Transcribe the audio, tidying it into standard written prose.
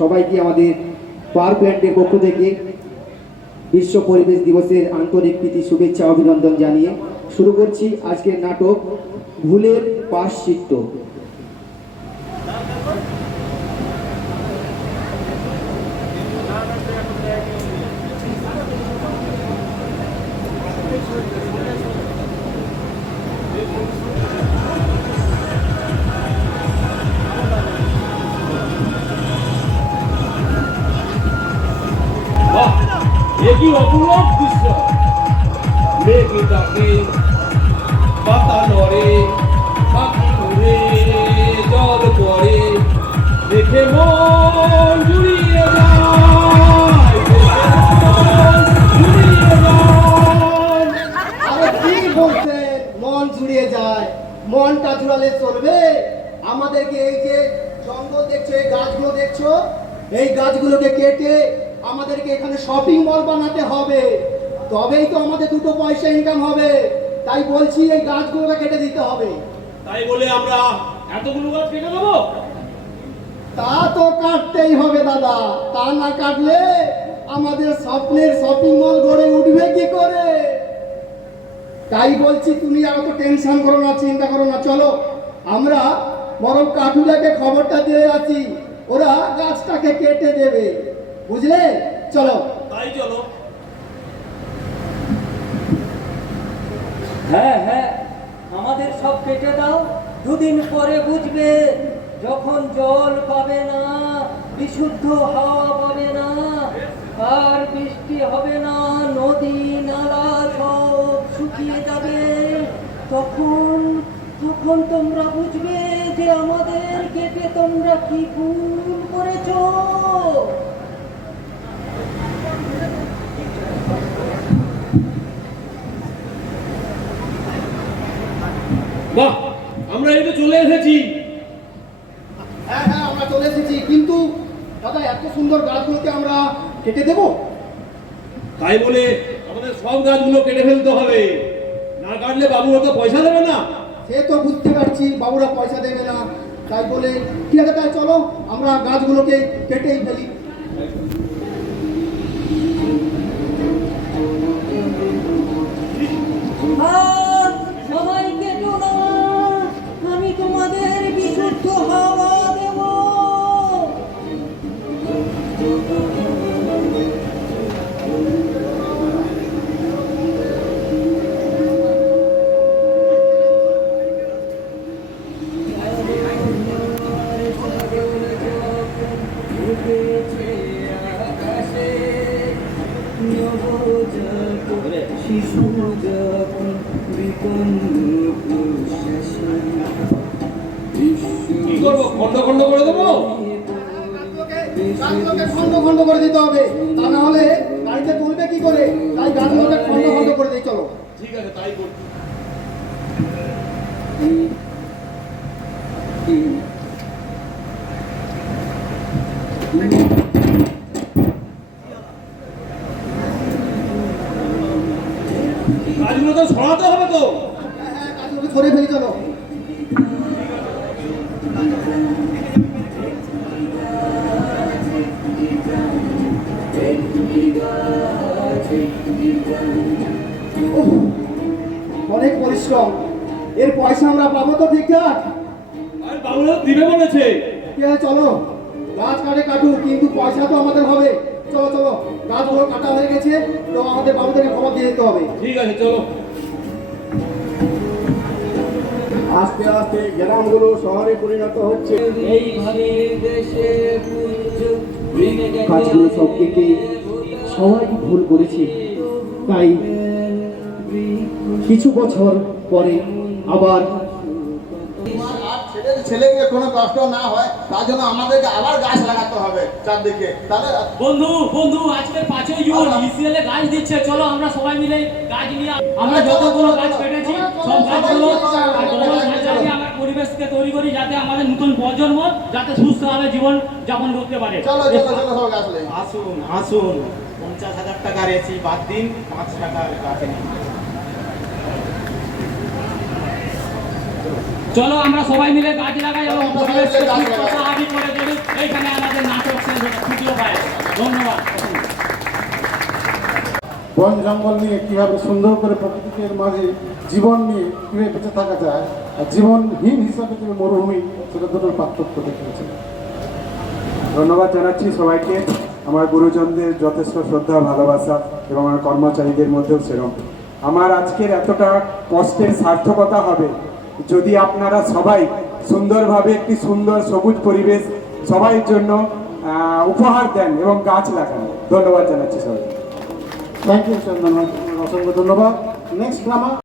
সবাইকে আমাদের পাওয়ার প্ল্যান্টের পক্ষ থেকে বিশ্ব পরিবেশ দিবসের আন্তরিক প্রীতি শুভেচ্ছা অভিনন্দন জানিয়ে শুরু করছি আজকের নাটক ভুলের প্রায়শ্চিত্ত। কি অপূর্ব দৃশ্য! মেঘে ডাকে, পাতা নড়ে, পাখি উড়ে, জল পড়ে, দেখে মন জুড়িয়ে যায়, আরে কি বলছে মন জুড়িয়ে যায়? মনটা জুড়ালে চলবে? আমাদেরকে এই যে জঙ্গল দেখছো, এই গাছগুলো দেখছো, এই গাছগুলোকে কেটে আমাদেরকে এখানে শপিং মল বানাতে হবে, তবেই তো আমাদের দুটো পয়সা ইনকাম হবে। তাই বলছি এই গাছগুলোকে কেটে দিতে হবে। তাই বলে আমরা এতগুলো গাছ কেটে দেবো? তা তো কাটতেই হবে দাদা, তা না কাটলে আমাদের স্বপ্নের শপিং মল গড়ে উঠবে কি করে? তাই বলছি তুমি আর তো টেনশন করো না, চিন্তা করো না, চলো আমরা বরং কাঠুলাকে খবরটা দিয়ে আছি, ওরা গাছটাকে কেটে দেবে, বুঝলে? চলো। তাই চলো। হ্যাঁ হ্যাঁ, আমাদের সব কেটে দাও, দুদিন পরে বুঝবে, যখন জল পাবে না, বিশুদ্ধ হাওয়া পাবে না, আর বৃষ্টি হবে না, নদী নালা সব শুকিয়ে যাবে, তখন তখন তোমরা বুঝবে যে আমাদের কেটে তোমরা কি ভুল করেছো। বাহ, আমরা এই তো চলে এসেছি। হ্যাঁ হ্যাঁ, আমরা চলে এসেছি, কিন্তু দাদা এত সুন্দর গাছগুলোকে আমরা কেটে দেবো? তাই বলে আমাদের সব গাছগুলো কেটে ফেলতে হবে, না কাটলে বাবুরা তো পয়সা দেবে না। সে তো বুঝতে পারছি বাবুরা পয়সা দেবে না, তাই বলে ঠিক আছে, তাই চলো আমরা গাছগুলোকে কেটেই ফেলি। সবাই কেটো না, আমি তোমাদের বিশুদ্ধ হাওয়া দেব। শিশু যখন কি করবো, খন্ড খন্ড করে দেবো? গাছগুলোকে খন্ড খন্ড করে দিতে হবে, তা না হলে গাড়িতে তুলবে কি করে? তাই গাছগুলোকে খন্ড খন্ড করে দিই, চলো। ঠিক আছে, তাই করবো। গাছগুলো তো সরাতে হবে তো। হ্যাঁ হ্যাঁ, গাছগুলোকে ছড়িয়ে ফেলি, চলো। অনেক পরিশ্রম, এর পয়সা আমরা পাবো তো ঠিকঠাক? আর বাবুরা দিবে বলেছে। ঠিক আছে, চলো গাছ কাটে কাটুক, কিন্তু পয়সা তো আমাদের হবে। চলো চলো, গাছগুলো কাটা হয়ে গেছে, তো আমাদের বাবুদেরকে খবর দিয়ে দিতে হবে। ঠিক আছে, চলো। আস্তে আস্তে গ্রামগুলো শহরে পরিণত হচ্ছে। এইভাবে দেশে গাছগুলো সব কেটে সবাই ভুল করেছে, তাই কিছু বছর পরে আবার ছেলেকে কোনো কষ্ট না হয় তার জন্য আমাদেরকে আবার গাছ লাগাতে হবে চারদিকে, তাহলে বন্ধু বন্ধু আজকে 5ই জুন ইসিএলে গাছ দিচ্ছে, চলো আমরা সবাই মিলে গাছ নিয়ে আমরা যতগুলো গাছ কেটেছি সব গাছগুলো আমরা পরিবেশকে তৈরি করি, যাতে আমাদের নতুন প্রজন্ম যাতে সুস্থভাবে জীবন যাপন করতে পারে। চলো চলো চলো সব গাছ লাগাই। আসুন আসুন, 50,000 টাকার এসি বাদ দিন, 5 টাকার গাছে নিন। চলো আমরা সবাই মিলে গাছ লাগাই এবং পরিবেশকে সুস্থ স্বাভাবিক করে তুলি। এইখানে আমাদের নাটক শেষ হচ্ছে। ধন্যবাদ। বন জঙ্গল নিয়ে কিভাবে সুন্দর করে প্রকৃতির মাঝে জীবন নিয়ে কিভাবে বেঁচে থাকা যায় আর জীবনহীন হিসাবে যে মরুভূমি, সেটা দুটোর পার্থক্য দেখিয়েছে। ধন্যবাদ জানাচ্ছি সবাইকে, আমার গুরুজনদের যথেষ্ট শ্রদ্ধা ভালোবাসা এবং আমার কর্মচারীদের মধ্যেও সেরকম। আমার আজকের এতটা কষ্টের সার্থকতা হবে যদি আপনারা সবাই সুন্দরভাবে একটি সুন্দর সবুজ পরিবেশ সবাই জন্য উপহার দেন এবং গাছ লাগান। ধন্যবাদ জানাচ্ছি সবাইকে। থ্যাংক ইউ চন্দন, অসংখ্য ধন্যবাদ। Next drama